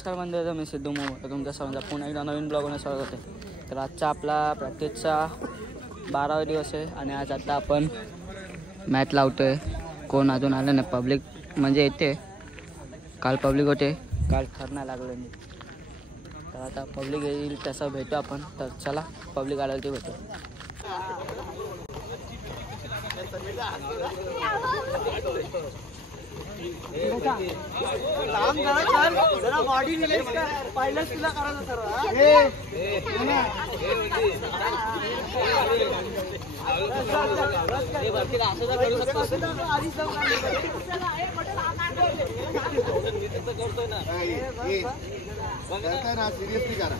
नमस्कार मंडळी, मी सिद्धू मोहोळ तुमच्या सर्वांचा पुन्हा एकदा नवीन ब्लॉगने स्वागत होते. तर आजचा आपला प्रॅक्टिसचा 12वा दिवस आहे आणि आज आता आपण मॅच लावतो आहे. कोण अजून आलं नाही, पब्लिक म्हणजे येते. काल पब्लिक होते, काल खरं नाही लागलं नाही. तर आता पब्लिक येईल तसं भेटू आपण. तर चला पब्लिक आल्यावर ते भेटू. जरा बॉडी रिलॅक्स कर, पहिलंच तुला करायचं सर्व. सिरियसली करा.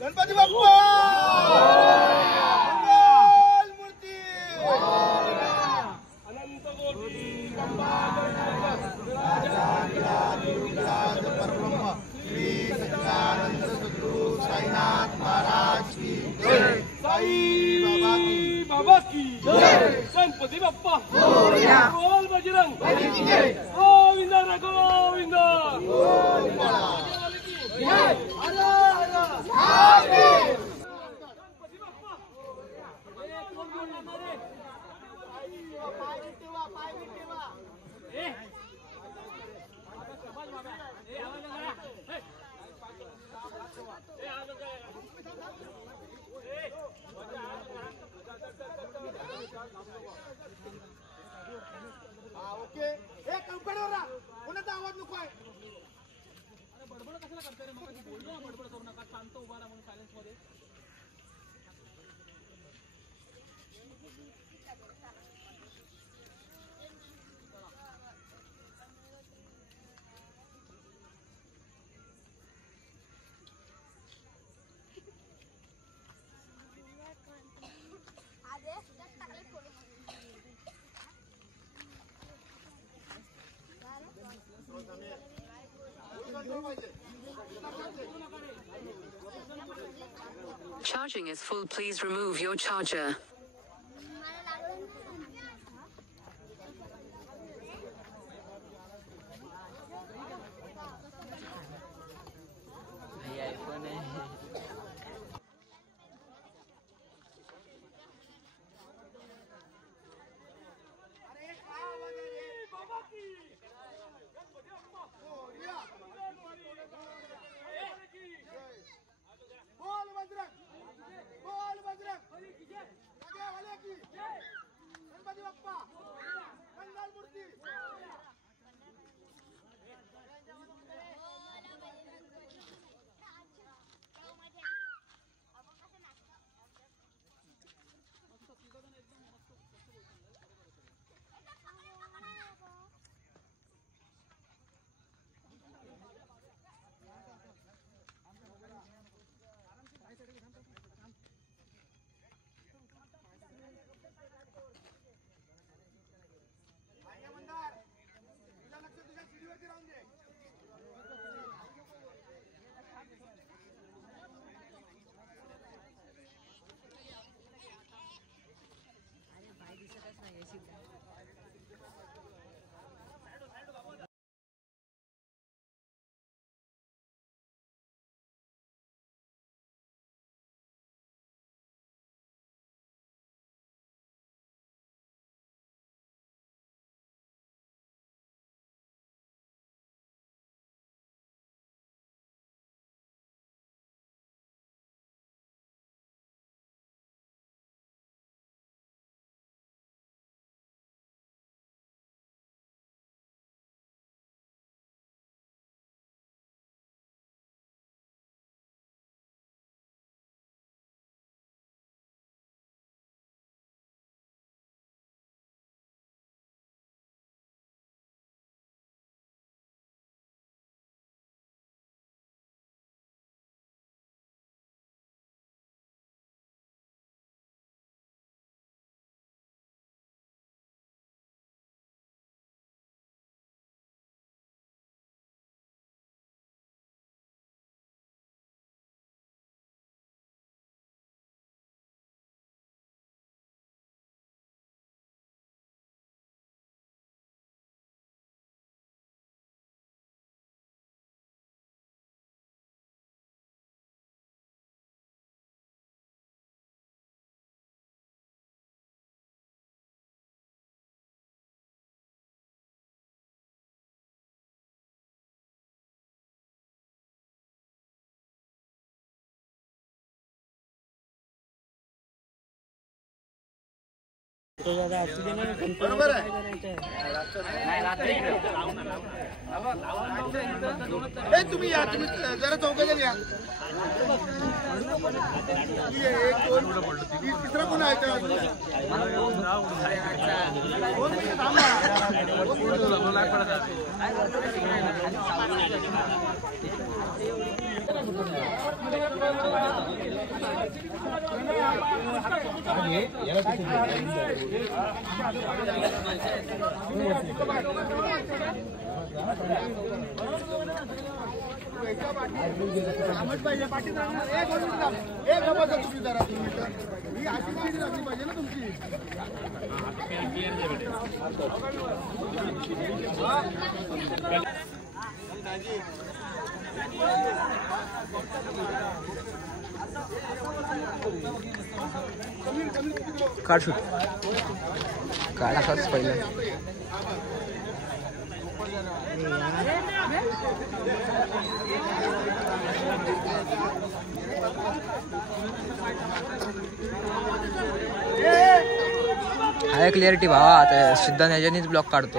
गणपती बाप्पा बाबा की गणपती बाप्पा बोल बजरंग गोविंद गोविंद. ओके कोणाचा आवाज नको आहे. बडबड कशाला करते रे? मग बोललो ना बडबड करू नका, शांत उभा राहा म्हणून सायलेन्स मध्ये. Charging is full. Please remove your charger. बरोबर आहे ए तुम्ही या तुम्ही जरा चौघजण या एक दोन तिसरा कोण आहे का काढ शूट काढ असाच पहिलं हाय क्लिअरिटी भावा आता सिद्धांत ह्याच्यानीच ब्लॉक काढतो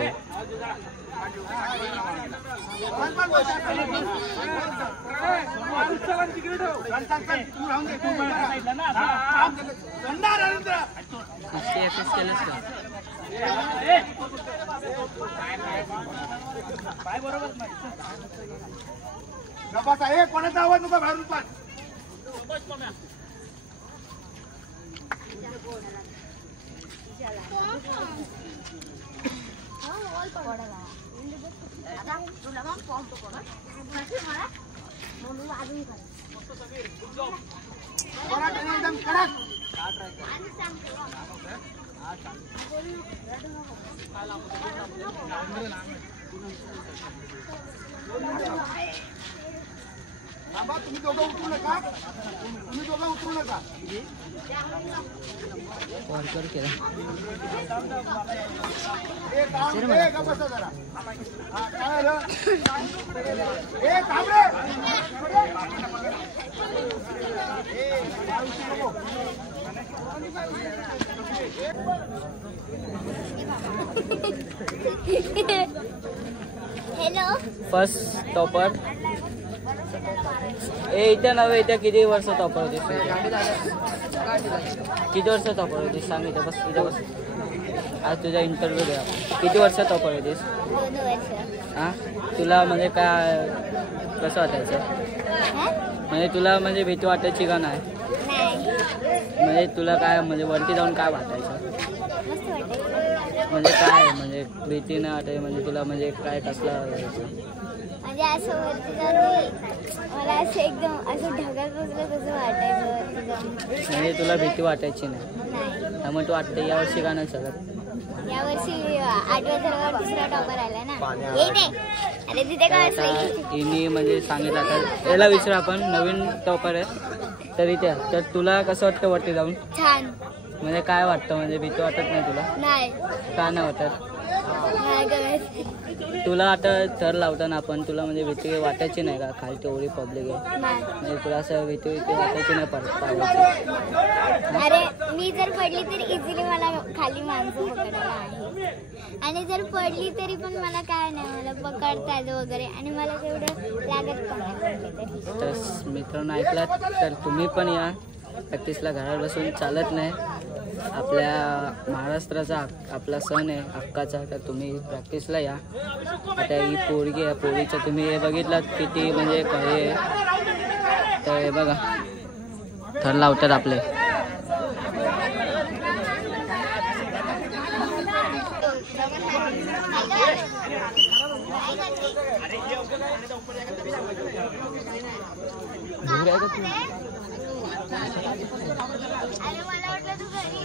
कोणाचा आवाज नको बाहेरून पण एकदम कडक तुम्ही दोघं उतरू नका वर्कर केला बसा जरा काय झालं ए थांब रे हॅलो फर्स्ट टॉपर ए इथं नव्हे इथं किती वर्ष टॉपर होतीस किती वर्ष टॉपर होतीस सांग इथं बस इथं बस आज तुझा इंटरव्ह्यू द्या किती वर्ष टॉपर होतीस 2 वर्ष हां तुला म्हणजे काय कसं वाटायचं म्हणजे तुला म्हणजे भीती वाटायची का नाही नाही म्हणजे तुला काय म्हणजे वरती जाऊन काय वाटायचं मस्त वाटतं म्हणजे काय म्हणजे भीती नाही वाटायची म्हणजे तुला म्हणजे काय कसलं म्हणजे असं वरती जाऊन मला असं एकदम असं ढगात बसलं कसं वाटायचं वरती जाऊन म्हणजे तुला भीती वाटायची नाही नाही त्यामुळे तू वाटते यावर्षी का नाही चालत यावर्षी 8व्या थरावर 2रा टॉपर आला ना हे नाही अरे तिथे काय असलं हिनी म्हणजे सांगितलं आता याला विचार आपण नवीन टॉपर आहे तरी त्या तर तुला कसं वाटतं वरती जाऊन छान म्हणजे काय वाटतं म्हणजे भीती वाटत नाही तुला नाही का नाही वाटत नाही गरज तुला आता थर लावताना आपण तुला म्हणजे भीती वाटायची नाही का खाली तेवढी पब्लिक आहे नाही म्हणजे तुला असं भीती वाटायची नाही पाहिजे अरे मी जर पडली तर इझिली मला खाली माणसं पकडायला आहे आणि जर पडली तरी पण मला काय नाही मला पकडतात वगैरे आणि मला तेवढं लागत पण नाही तर मित्रांनो ऐकलात तर तुम्ही पण या प्रॅक्टिसला घरात बसून चालत नाही आपल्या महाराष्ट्राचा आपला सण आहे हक्काचा तर तुम्ही प्रॅक्टिसला या आता ही पोरगी आहे पोरीचं तुम्ही हे बघितलात किती म्हणजे हे तर हे बघा थर लावतात आपले अरे मला वाटलं तू घरी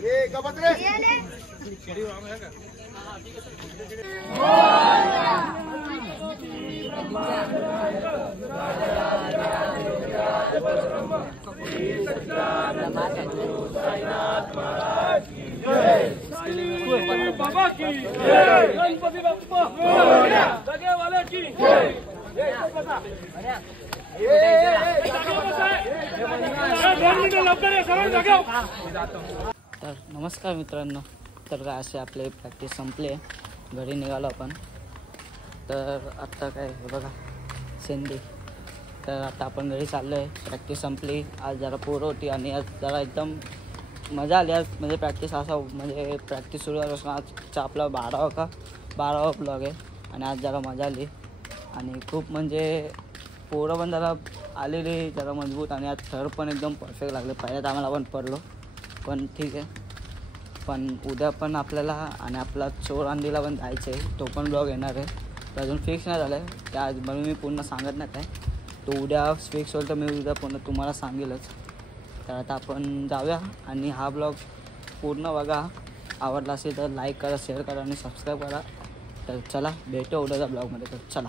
ए गबत रे बाबा की गणपती बाप्पा जागेवाला की तर नमस्कार मित्रांनो, तर काय असे आपले प्रॅक्टिस संपले, घरी निघालो आपण. तर आत्ता काय हे बघा सेंदी. तर आता आपण घरी चाललो आहे. प्रॅक्टिस संपली, आज जरा पोरं होती आणि आज जरा एकदम मजा आली. आज म्हणजे प्रॅक्टिस म्हणजे प्रॅक्टिस सुरू झाल्यापासून आजचा आपला 12वा ब्लॉग आहे आणि आज जरा मजा आली आणि खूप म्हणजे पोरं पण जरा आलेली जरा मजबूत आणि आज थर पण एकदम परफेक्ट लागले. पहिल्यात आम्हाला पण पडलो, पण ठीक आहे. पण उद्या पण आपल्याला आणि आपला चोरांदीला पण जायचं आहे, तो पण ब्लॉग येणार आहे. तर अजून फिक्स नाही झालं आहे, त्या म्हणून मी पूर्ण सांगत नाही काय. तो उद्या फिक्स होईल तर मी उद्या पूर्ण तुम्हाला सांगेलच. तर आता आपण जाऊया आणि हा ब्लॉग पूर्ण बघा. आवडला असेल तर लाईक करा, शेअर करा आणि सबस्क्राईब करा. तर चला भेटू उद्याच्या ब्लॉगमध्ये. तर चला.